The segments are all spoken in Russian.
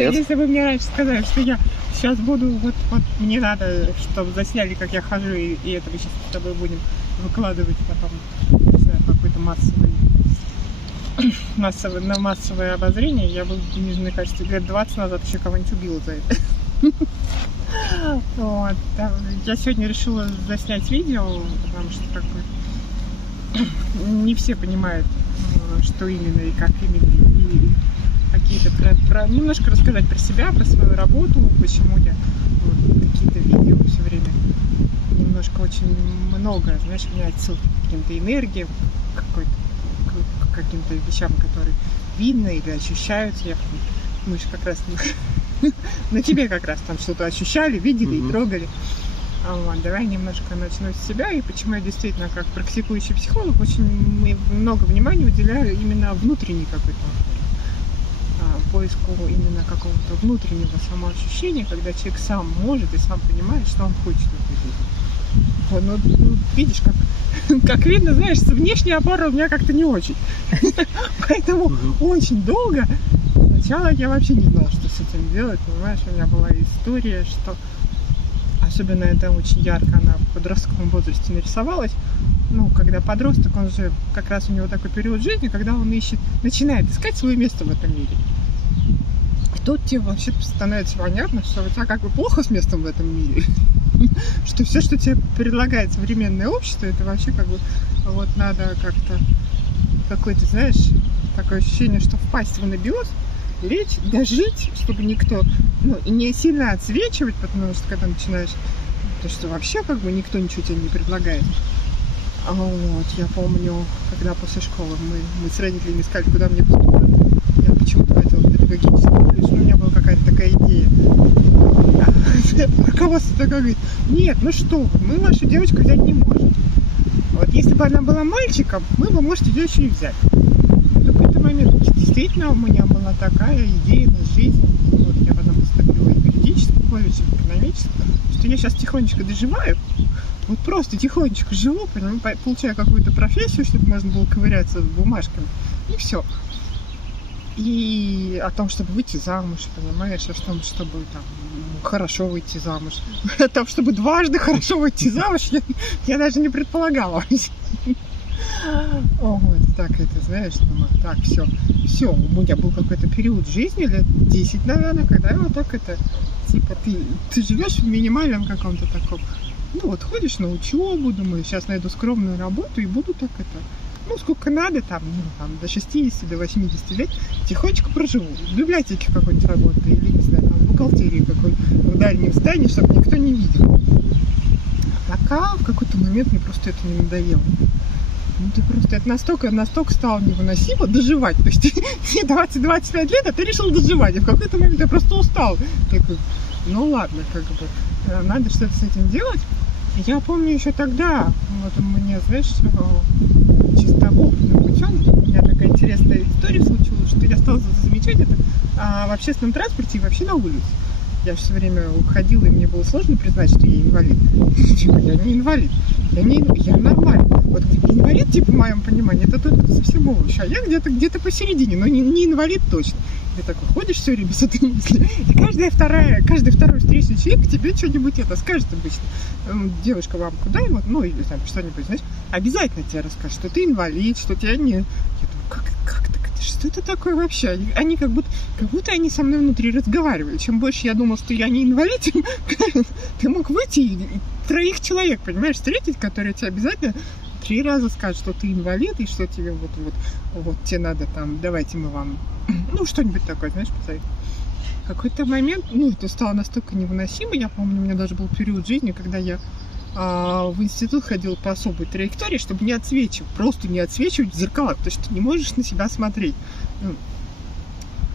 Молодец. Если бы мне раньше сказали, что я сейчас буду, вот мне надо, чтобы засняли, как я хожу, и это мы сейчас с тобой будем выкладывать потом, не знаю, какой-то массовое обозрение, я бы, мне кажется, лет 20 назад еще кого-нибудь убила за это. Вот. Я сегодня решила заснять видео, потому что как бы не все понимают, что именно и как именно, и какие-то немножко рассказать про себя, про свою работу, почему я какие-то видео все время немножко очень много, знаешь, у меня отсыл к каким-то энергиям, к каким-то вещам, которые видно или ощущаются. Мы же как раз на тебе как раз там что-то ощущали, видели и трогали. Вот, давай немножко начну с себя, и почему я действительно, как практикующий психолог, очень много внимания уделяю именно внутренней какой-то поиску именно какого-то внутреннего самоощущения, когда человек сам может и сам понимает, что он хочет в этой жизни. Вот, ну, видишь, как видно, знаешь, внешняя опора у меня как-то не очень. Поэтому очень долго сначала я вообще не знала, что с этим делать, понимаешь, у меня была история, что особенно это очень ярко, она в подростковом возрасте нарисовалась. Ну, когда подросток, он же как раз у него такой период жизни, когда он начинает искать свое место в этом мире. И тут тебе вообще становится понятно, что у тебя как бы плохо с местом в этом мире. Что все, что тебе предлагает современное общество, это вообще как бы вот надо как-то какое-то, знаешь, такое ощущение, что впасть в анабиоз, лечь, дожить, чтобы никто, не сильно отсвечивать, потому что когда начинаешь, то что вообще как бы никто ничего тебе не предлагает. А вот, я помню, когда после школы мы с родителями искали, куда мне поступать. Я почему-то хотела в педагогический колледж, но у меня была какая-то такая идея. Руководство такое говорит: нет, ну что вы, мы вашу девочку взять не можем. Вот если бы она была мальчиком, мы бы, может, ее еще и взять. В какой-то момент действительно у меня была такая идея на жизнь. Вот я потом поступила в юридический колледж, в экономический, что я сейчас тихонечко доживаю. Вот просто тихонечко живу, получаю какую-то профессию, чтобы можно было ковыряться бумажками, и все. И о том, чтобы выйти замуж, понимаешь, о том, чтобы там хорошо выйти замуж, о том, чтобы дважды хорошо выйти замуж, я даже не предполагала. Вот, так это, знаешь, думаю, так, все, у меня был какой-то период жизни, лет 10, наверное, когда я вот так это, типа, ты живешь в минимальном каком-то таком, ну вот ходишь на учебу, думаю, сейчас найду скромную работу и буду так это, сколько надо, там до 60, до 80 лет тихонечко проживу. В библиотеке какой-нибудь работаю, или, не знаю, там, в бухгалтерии какой в дальнем здании, чтобы никто не видел. Пока в какой-то момент мне просто это не надоело. Это настолько стало невыносимо доживать. То есть тебе 20-25 лет, а ты решил доживать. И в какой-то момент я просто устал. Такой, ладно, как бы, надо что-то с этим делать. Я помню еще тогда, вот мне, знаешь, чисто опытным путем, у меня такая интересная история случилась, что я стала замечать это в общественном транспорте и вообще на улице. Я все время уходила, и мне было сложно признать, что я инвалид. Я не инвалид, я нормальный. Вот инвалид, типа, в моем понимании, это только совсем овощ, а я где-то посередине, но не инвалид точно. Ты такой ходишь все время с этой мыслью, и каждый второй встречный человек тебе что-нибудь скажет обычно. Девушка, вам куда? Вот, или там что-нибудь, знаешь, обязательно тебе расскажет, что ты инвалид, что тебя не... Я думаю, как так? Что это такое вообще? Они как будто они со мной внутри разговаривали. Чем больше я думал, что я не инвалид, тем ты мог выйти и 3 человек, понимаешь, встретить, которые тебе обязательно 3 раза скажут, что ты инвалид, и что тебе вот тебе надо там, давайте мы вам, что-нибудь такое, знаешь, посоветуем. В какой-то момент, это стало настолько невыносимо. Я помню, у меня даже был период жизни, когда я в институт ходила по особой траектории, чтобы не отсвечивать, просто не отсвечивать в зеркалах, потому что ты не можешь на себя смотреть.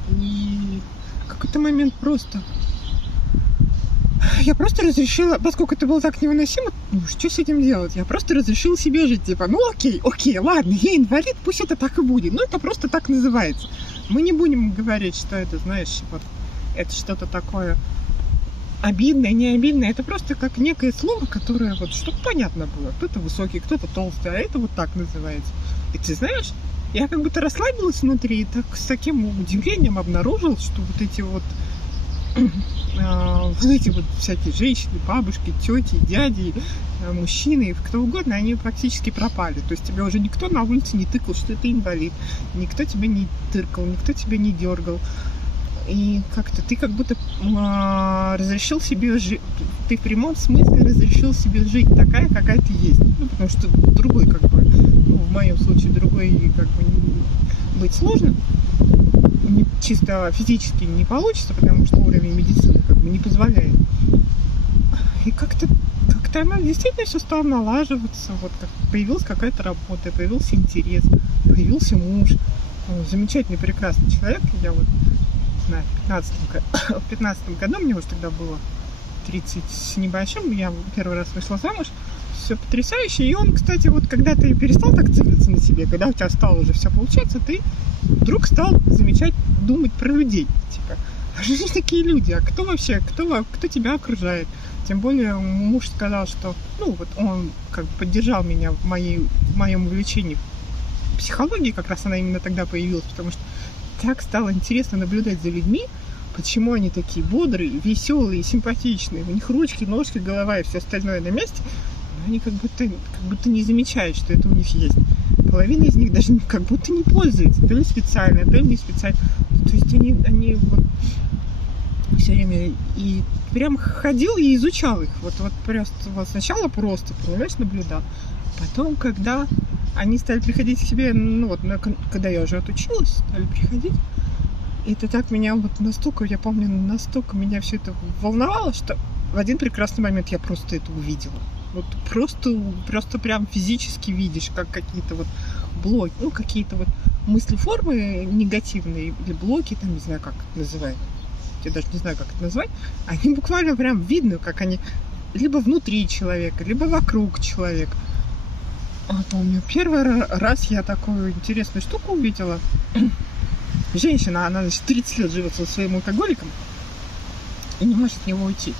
И в какой-то момент я просто разрешила, поскольку это было так невыносимо, что с этим делать? Я просто разрешила себе жить, типа, окей, ладно, я инвалид, пусть это так и будет, это просто так называется. Мы не будем говорить, что это, знаешь, вот, это что-то такое обидное, не обидное, это просто как некое слово, которое, вот, чтобы понятно было, кто-то высокий, кто-то толстый, а это вот так называется. И ты знаешь, я как будто расслабилась внутри и так с таким удивлением обнаружила, что вот эти вот вот эти вот всякие женщины, бабушки, тети, дяди, мужчины, кто угодно, они практически пропали. То есть тебя уже никто на улице не тыкал, что ты инвалид, никто тебя не тыркал, никто тебя не дергал. И как-то ты как будто разрешил себе жить, ты в прямом смысле разрешил себе жить такая, какая ты есть. Ну, потому что другой, как бы, ну, в моем случае, другой, как бы, быть сложно. Чисто физически не получится, потому что уровень медицины как бы не позволяет. И как-то оно действительно все стало налаживаться. Вот как появилась какая-то работа, появился интерес, появился муж. Замечательный, прекрасный человек. Я вот, не знаю, в 15 году, мне уже тогда было 30 с небольшим, я первый раз вышла замуж. Все потрясающе. И он, кстати, вот когда ты перестал так циклиться на себе, когда у тебя стало уже все получаться, ты вдруг стал замечать, думать про людей. Типа, а что же такие люди? А кто вообще, кто тебя окружает? Тем более муж сказал, что, ну, вот он как бы поддержал меня в моем увлечении психологии, как раз она именно тогда появилась, потому что так стало интересно наблюдать за людьми, почему они такие бодрые, веселые, симпатичные, у них ручки, ножки, голова и все остальное на месте, но они как будто не замечают, что это у них есть. Половина из них даже как будто не пользуется, то ли специально, то ли не специально. То есть они вот все время и прям ходил и изучал их. Вот просто вот сначала просто, понимаешь, наблюдал. Потом, когда они стали приходить к себе, ну вот, когда я уже отучилась, стали приходить, это так меня вот настолько, я помню, настолько меня все это волновало, что в один прекрасный момент я просто это увидела. Вот просто прям физически видишь, как какие-то вот блоки, ну какие-то вот мысли-формы негативные или блоки, там не знаю, как это называют. Я даже не знаю, как это назвать. Они буквально прям видно, как они либо внутри человека, либо вокруг человека. Помню, первый раз я такую интересную штуку увидела. Женщина, она, значит, 30 лет живет со своим алкоголиком и не может от него уйти.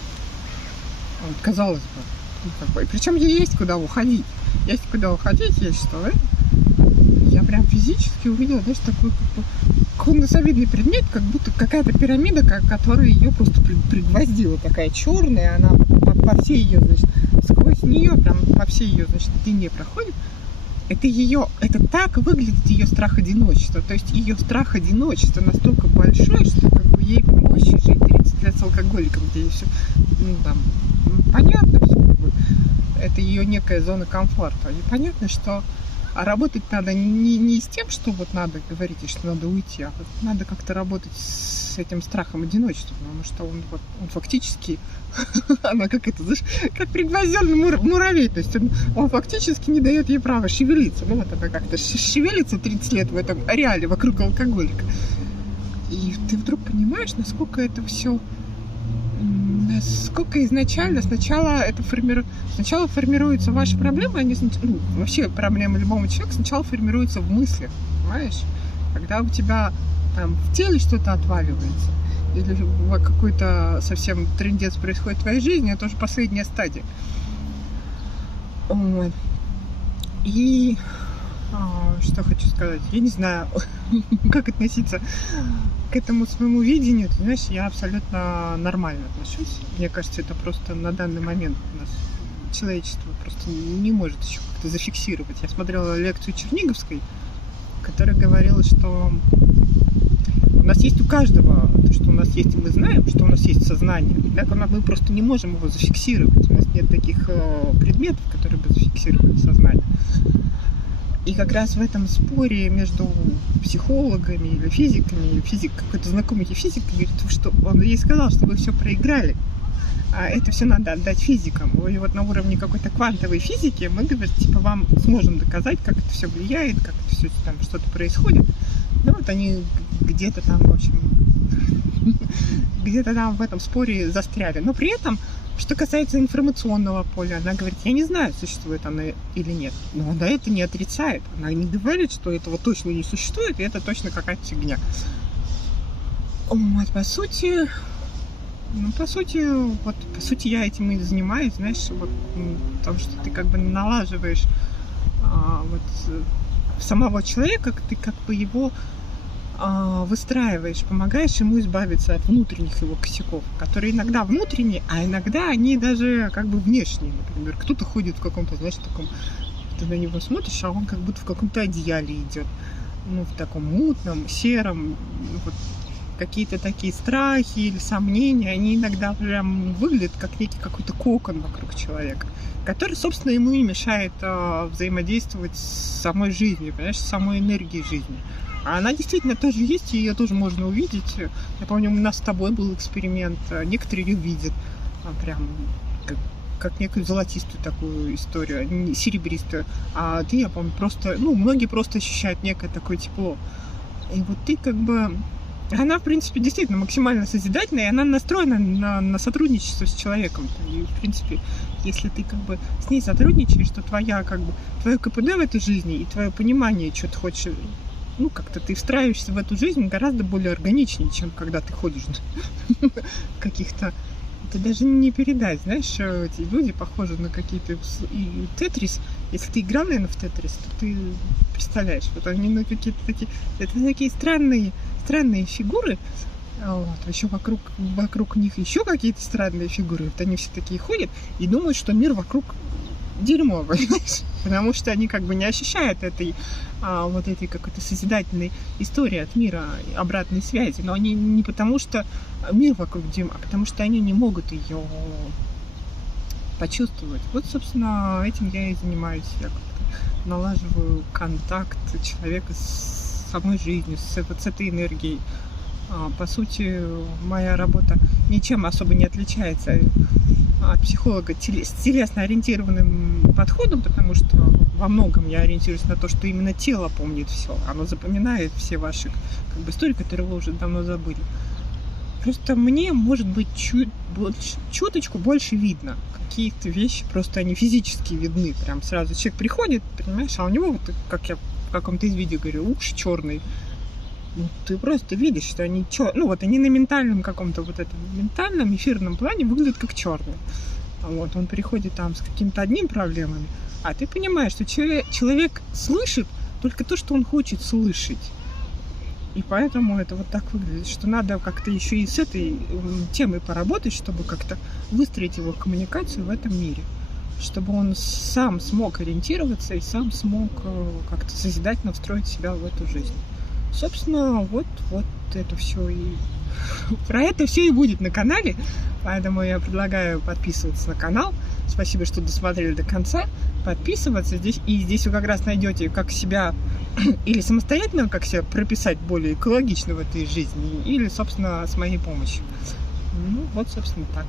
Вот, казалось бы. Ну, как бы. Причем ей есть куда уходить. Есть куда уходить, есть что. Я прям физически увидела, знаешь, такой конусовидный предмет, как будто какая-то пирамида, которая ее просто пригвоздила, такая черная, она по всей ее, значит, сквозь нее, прям по всей ее, значит, длине проходит. Это так выглядит ее страх одиночества. То есть ее страх одиночества настолько большой, что как бы ей проще жить 30 лет с алкоголиком, где ей все, ну, там, понятно все, как бы, это ее некая зона комфорта. И понятно, что работать надо не с тем, что вот надо говорить, что надо уйти, а вот надо как-то работать с этим страхом одиночества, потому что он фактически, она как это, знаешь, как пригвозденный муравей, то есть он фактически не дает ей права шевелиться. Ну вот она как-то шевелится 30 лет в этом ареале вокруг алкоголика. И ты вдруг понимаешь, насколько это все, насколько изначально сначала формируются ваши проблемы, они, ну, вообще проблемы любого человека сначала формируются в мыслях, понимаешь? Когда у тебя там в теле что-то отваливается, или какой-то совсем трындец происходит в твоей жизни, это уже последняя стадия. Вот. И что хочу сказать, я не знаю, как относиться к этому своему видению. Ты знаешь, я абсолютно нормально отношусь. Мне кажется, это просто на данный момент у нас человечество просто не может еще как-то зафиксировать. Я смотрела лекцию Черниговской, которая говорила, что у нас есть у каждого то, что у нас есть, и мы знаем, что у нас есть сознание. Мы просто не можем его зафиксировать. У нас нет таких предметов, которые бы зафиксировали сознание. И как раз в этом споре между психологами или физиками, какой-то знакомый физик говорит, что он ей сказал, что вы все проиграли, а это все надо отдать физикам. И вот на уровне какой-то квантовой физики мы, говорим, типа, вам сможем доказать, как это все влияет, как это все там что-то происходит. Ну вот они где-то там, в общем, где-то там в этом споре застряли. Но при этом, что касается информационного поля, она говорит, я не знаю, существует она или нет. Но она это не отрицает. Она не говорит, что этого точно не существует, и это точно какая-то фигня. Вот, по сути, я этим и занимаюсь, знаешь, вот, потому что ты как бы налаживаешь вот самого человека, ты как бы его выстраиваешь, помогаешь ему избавиться от внутренних его косяков, которые иногда внутренние, а иногда они даже как бы внешние. Например, кто-то ходит в каком-то, знаешь, таком, ты на него смотришь, а он как будто в каком-то одеяле идет, ну, в таком мутном, сером, вот, какие-то такие страхи или сомнения, они иногда прям выглядят как некий какой-то кокон вокруг человека, который, собственно, ему и мешает взаимодействовать с самой жизнью, понимаешь, с самой энергией жизни. А она действительно тоже есть, и ее тоже можно увидеть. Я помню, у нас с тобой был эксперимент. Некоторые ее видят прям как некую золотистую такую историю, серебристую. А ты, я помню, просто, ну, многие просто ощущают некое такое тепло. И вот ты как бы... Она, в принципе, действительно максимально созидательная, и она настроена на сотрудничество с человеком. И, в принципе, если ты как бы с ней сотрудничаешь, то твое КПД в этой жизни и твое понимание, что ты хочешь, ну, как-то ты встраиваешься в эту жизнь гораздо более органичнее, чем когда ты ходишь каких-то... Это даже не передать, знаешь, эти люди похожи на какие-то... И Тетрис, если ты играл, наверное, в Тетрис, то ты представляешь, вот они на какие-то такие... Это такие странные фигуры, вот, еще вокруг них еще какие-то странные фигуры, вот они все такие ходят и думают, что мир вокруг дерьмо, понимаешь? Потому что они как бы не ощущают этой какой-то созидательной истории от мира, обратной связи. Но они не потому, что мир вокруг дерьмо, а потому что они не могут ее почувствовать. Вот, собственно, этим я и занимаюсь. Я как-то налаживаю контакт человека с самой жизнью, с этой энергией. По сути, моя работа ничем особо не отличается от психолога с телесно-ориентированным подходом, потому что во многом я ориентируюсь на то, что именно тело помнит все. Оно запоминает все ваши как бы истории, которые вы уже давно забыли. Просто мне, может быть, чуточку больше видно. Какие-то вещи просто они физически видны. Прям сразу человек приходит, понимаешь, а у него, вот, как я в каком-то из видео говорю, уши черные. Ну, ты просто видишь, что они ну вот они на ментальном каком-то вот этом ментальном эфирном плане выглядят как черные. Вот он приходит там с какими-то одними проблемами, а ты понимаешь, что человек слышит только то, что он хочет слышать. И поэтому это вот так выглядит, что надо как-то еще и с этой темой поработать, чтобы как-то выстроить его коммуникацию в этом мире, чтобы он сам смог ориентироваться и сам смог как-то созидательно встроить себя в эту жизнь. Собственно, вот это все и... Про это все и будет на канале, поэтому я предлагаю подписываться на канал. Спасибо, что досмотрели до конца. Подписываться здесь. И здесь вы как раз найдете, как себя или самостоятельно, как себя прописать более экологично в этой жизни, или, собственно, с моей помощью. Ну, вот, собственно, так.